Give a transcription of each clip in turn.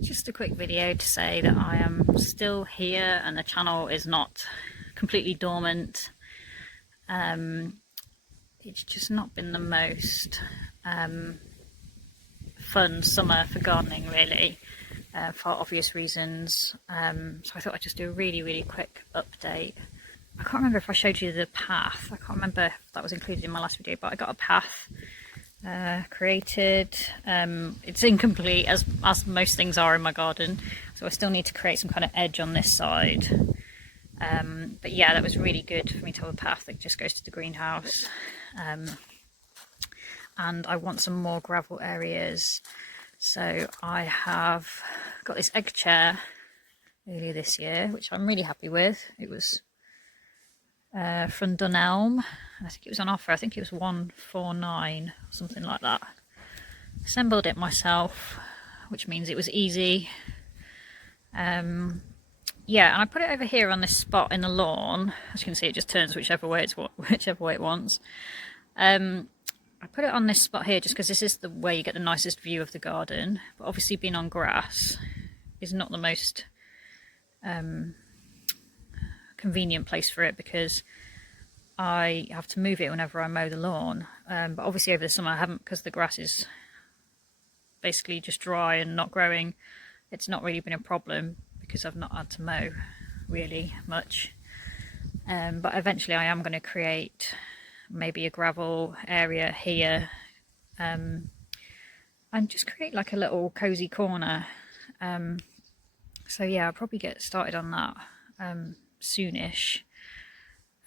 Just a quick video to say that I am still here and the channel is not completely dormant. It's just not been the most fun summer for gardening, really, for obvious reasons. So I thought I'd just do a really quick update. I can't remember if I showed you the path. I can't remember if that was included in my last video, but I got a path created. It's incomplete, as most things are in my garden, so I still need to create some kind of edge on this side. But yeah, that was really good for me to have a path that just goes to the greenhouse. And I want some more gravel areas, so I have got this egg chair earlier this year, which I'm really happy with. It was from Dunelm. I think it was on offer. I think it was $149 or something like that. Assembled it myself, which means it was easy. Yeah, and I put it over here on this spot in the lawn. As you can see, it just turns whichever way it wants. I put it on this spot here just because this is the way you get the nicest view of the garden. But obviously, being on grass is not the most convenient place for it, because I have to move it whenever I mow the lawn. But obviously over the summer I haven't, because the grass is basically just dry and not growing. It's not really been a problem because I've not had to mow really much. But eventually I am going to create maybe a gravel area here, and just create like a little cozy corner. So yeah, I'll probably get started on that soonish.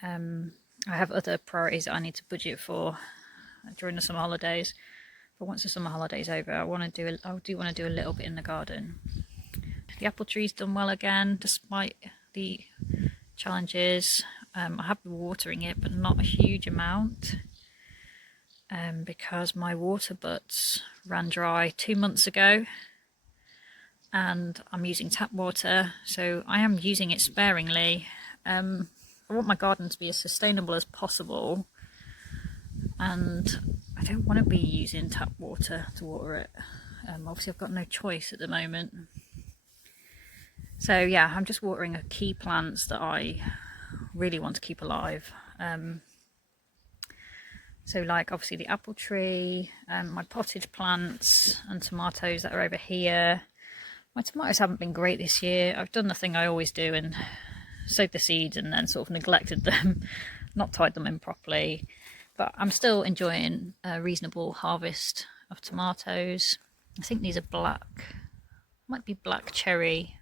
I have other priorities that I need to budget for during the summer holidays. But once the summer holidays over, I do want to do a little bit in the garden. The apple tree's done well again, despite the challenges. I have been watering it, but not a huge amount, because my water butts ran dry 2 months ago, and I'm using tap water, so I am using it sparingly. I want my garden to be as sustainable as possible, and I don't want to be using tap water to water it. Obviously I've got no choice at the moment. So yeah, I'm just watering key plants that I really want to keep alive. So like obviously the apple tree, my potted plants and tomatoes that are over here. My tomatoes haven't been great this year. I've done the thing I always do and sowed the seeds and then sort of neglected them, not tied them in properly. But I'm still enjoying a reasonable harvest of tomatoes. I think these are black, might be black cherry.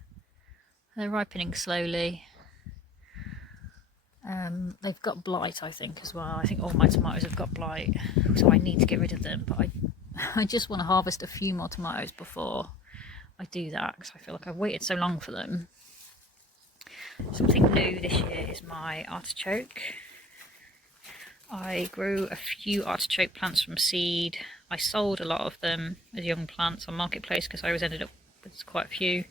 They're ripening slowly. They've got blight, I think, as well. I think all my tomatoes have got blight, so I need to get rid of them. But I just want to harvest a few more tomatoes before I do that, because I feel like I've waited so long for them. Something new this year is my artichoke. I grew a few artichoke plants from seed. I sold a lot of them as young plants on Marketplace because I always ended up with quite a few,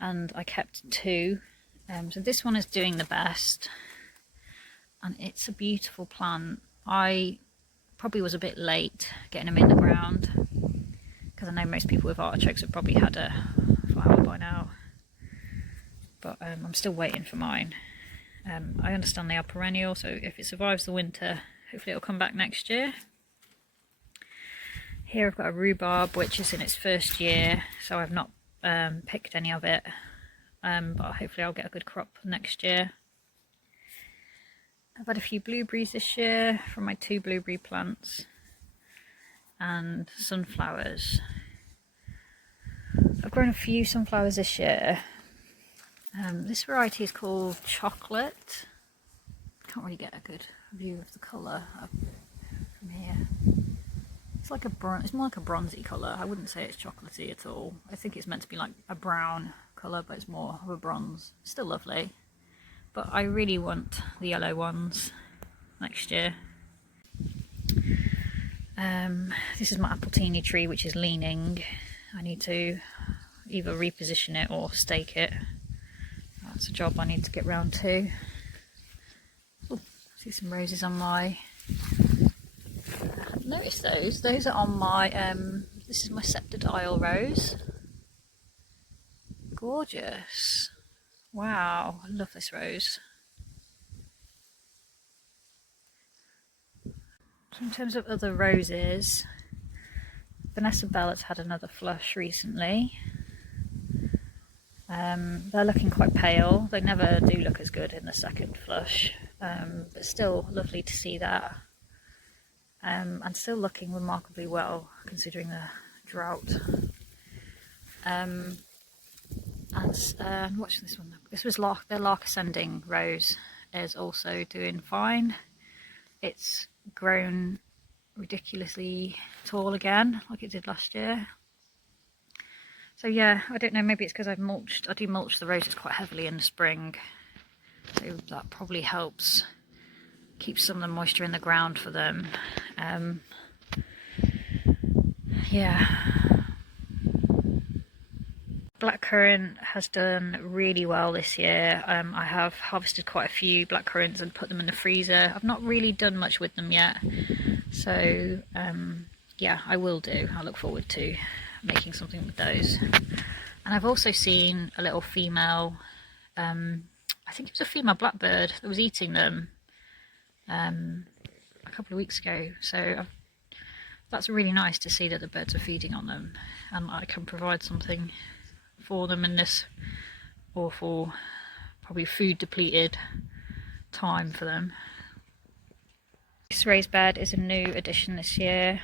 and I kept 2. So this one is doing the best, and it's a beautiful plant. I probably was a bit late getting them in the ground, because I know most people with artichokes have probably had a flower by now. But I'm still waiting for mine. I understand they are perennial, so if it survives the winter, hopefully it'll come back next year. Here I've got a rhubarb, which is in its first year, so I've not picked any of it, but hopefully I'll get a good crop next year. I've had a few blueberries this year from my 2 blueberry plants, and sunflowers. I've grown a few sunflowers this year. This variety is called Chocolate. Can't really get a good view of the colour from here. It's like it's more like a bronzy colour. I wouldn't say it's chocolatey at all. I think it's meant to be like a brown colour, but it's more of a bronze. Still lovely, but I really want the yellow ones next year. This is my appletini tree, which is leaning. I need to either reposition it or stake it. That's a job I need to get round to. Oh, see some roses on my... I hadn't noticed those. Those are on my... this is my sceptred isle rose. gorgeous. Wow, I love this rose. So in terms of other roses, Vanessa Bellett's had another flush recently. They're looking quite pale. They never do look as good in the second flush, but still lovely to see that. And still looking remarkably well considering the drought. And what's this one? This was their Lark Ascending rose is also doing fine. It's grown ridiculously tall again, like it did last year. So yeah, I don't know, maybe it's because I do mulch the roses quite heavily in the spring. So that probably helps keep some of the moisture in the ground for them. Yeah. Blackcurrant has done really well this year. I have harvested quite a few blackcurrants and put them in the freezer. I've not really done much with them yet. So yeah, I will do. I look forward to making something with those. And I've also seen a little female, I think it was a female blackbird that was eating them a couple of weeks ago. So that's really nice to see that the birds are feeding on them, and I can provide something for them in this awful, probably food depleted time for them. This raised bed is a new addition this year,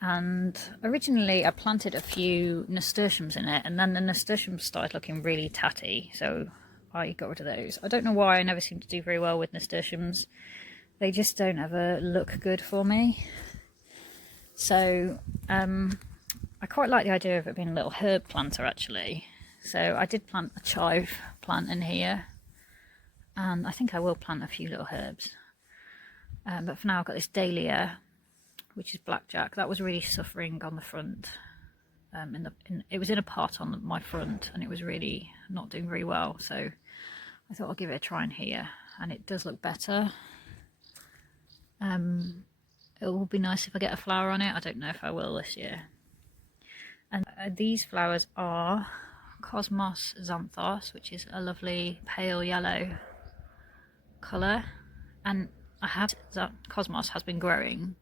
and originally I planted a few nasturtiums in it, and then the nasturtiums started looking really tatty, so I got rid of those. I don't know why, I never seem to do very well with nasturtiums. They just don't ever look good for me. So I quite like the idea of it being a little herb planter actually. So I did plant a chive plant in here, and I think I will plant a few little herbs. But for now I've got this dahlia, which is blackjack. That was really suffering on the front. It was in a pot on my front, and it was really not doing very well. So I thought I'll give it a try in here, and it does look better. It will be nice if I get a flower on it. I don't know if I will this year. And these flowers are Cosmos Xanthos, which is a lovely pale yellow colour. And Cosmos has been growing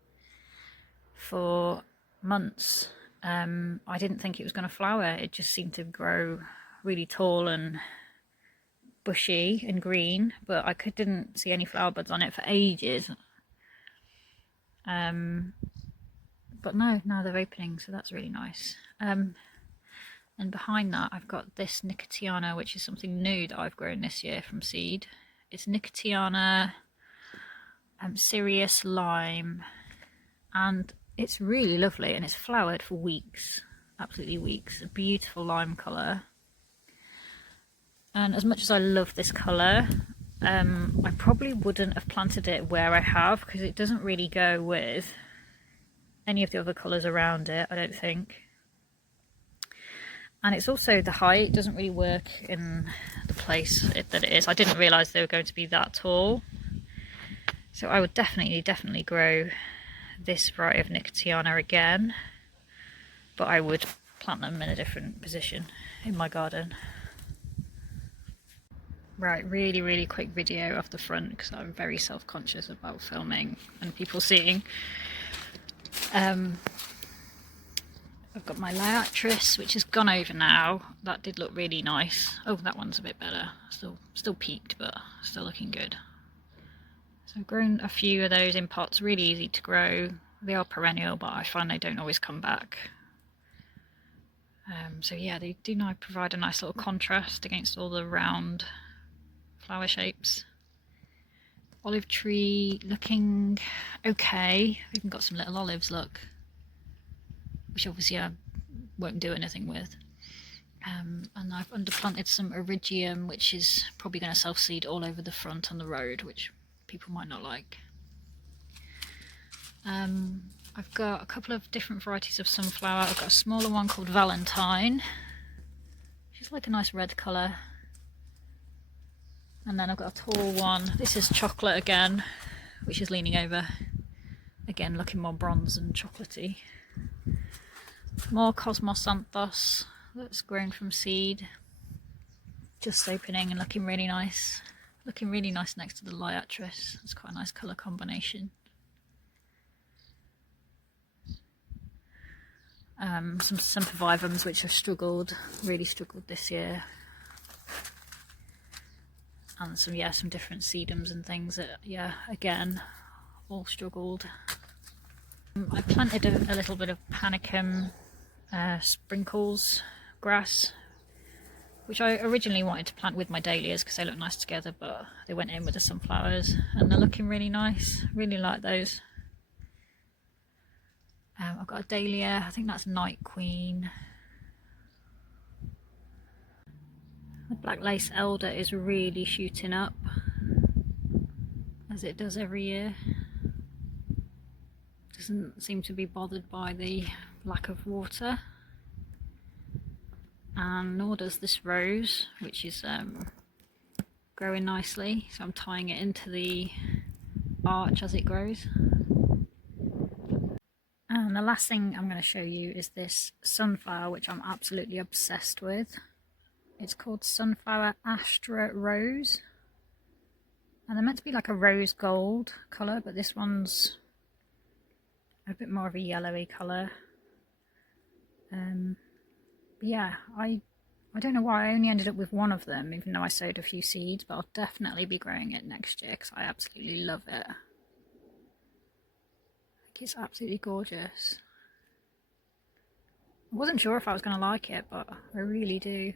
for months. I didn't think it was going to flower. It just seemed to grow really tall and bushy and green, but I didn't see any flower buds on it for ages. But no, now they're opening, so that's really nice. And behind that I've got this Nicotiana, which is something new that I've grown this year from seed. It's Nicotiana Sirius Lime, and it's really lovely, and it's flowered for weeks, absolutely weeks. A beautiful lime colour. And as much as I love this colour, I probably wouldn't have planted it where I have, because it doesn't really go with any of the other colours around it, I don't think. And it's also the height doesn't really work in the place that it is. I didn't realise they were going to be that tall. So I would definitely grow this variety of Nicotiana again, but I would plant them in a different position in my garden. Right, really quick video of the front, because I'm very self-conscious about filming and people seeing. I've got my Liatris, which has gone over now. That did look really nice. Oh, that one's a bit better. Still peaked, but still looking good. So I've grown a few of those in pots, really easy to grow. They are perennial, but I find they don't always come back. So yeah, they do provide a nice little contrast against all the round flower shapes. Olive tree looking okay. I've even got some little olives, look, which obviously I won't do anything with. And I've underplanted some Erigium, which is probably going to self-seed all over the front and the road, which people might not like. I've got a couple of different varieties of sunflower. I've got a smaller one called Valentine, which is like a nice red colour. And then I've got a tall one. This is chocolate again, which is leaning over. Again, looking more bronze and chocolatey. More Cosmos Xanthos. that's grown from seed, just opening and looking really nice. Looking really nice next to the liatris. It's quite a nice colour combination. Some vivums which have really struggled this year. And some different sedums and things that, again, all struggled. I planted a little bit of panicum sprinkles grass, which I originally wanted to plant with my dahlias because they look nice together, but they went in with the sunflowers and they're looking really nice. Really like those. I've got a dahlia, I think that's Night Queen. The black lace elder is really shooting up, as it does every year. Doesn't seem to be bothered by the lack of water. And nor does this rose, which is growing nicely. So I'm tying it into the arch as it grows. And the last thing I'm going to show you is this sunflower, which I'm absolutely obsessed with. It's called Sunflower Astra Rose. And they're meant to be like a rose gold colour, but this one's a bit more of a yellowy colour. But yeah, I don't know why I only ended up with one of them, even though I sowed a few seeds, but I'll definitely be growing it next year because I absolutely love it. It's absolutely gorgeous. I wasn't sure if I was going to like it, but I really do.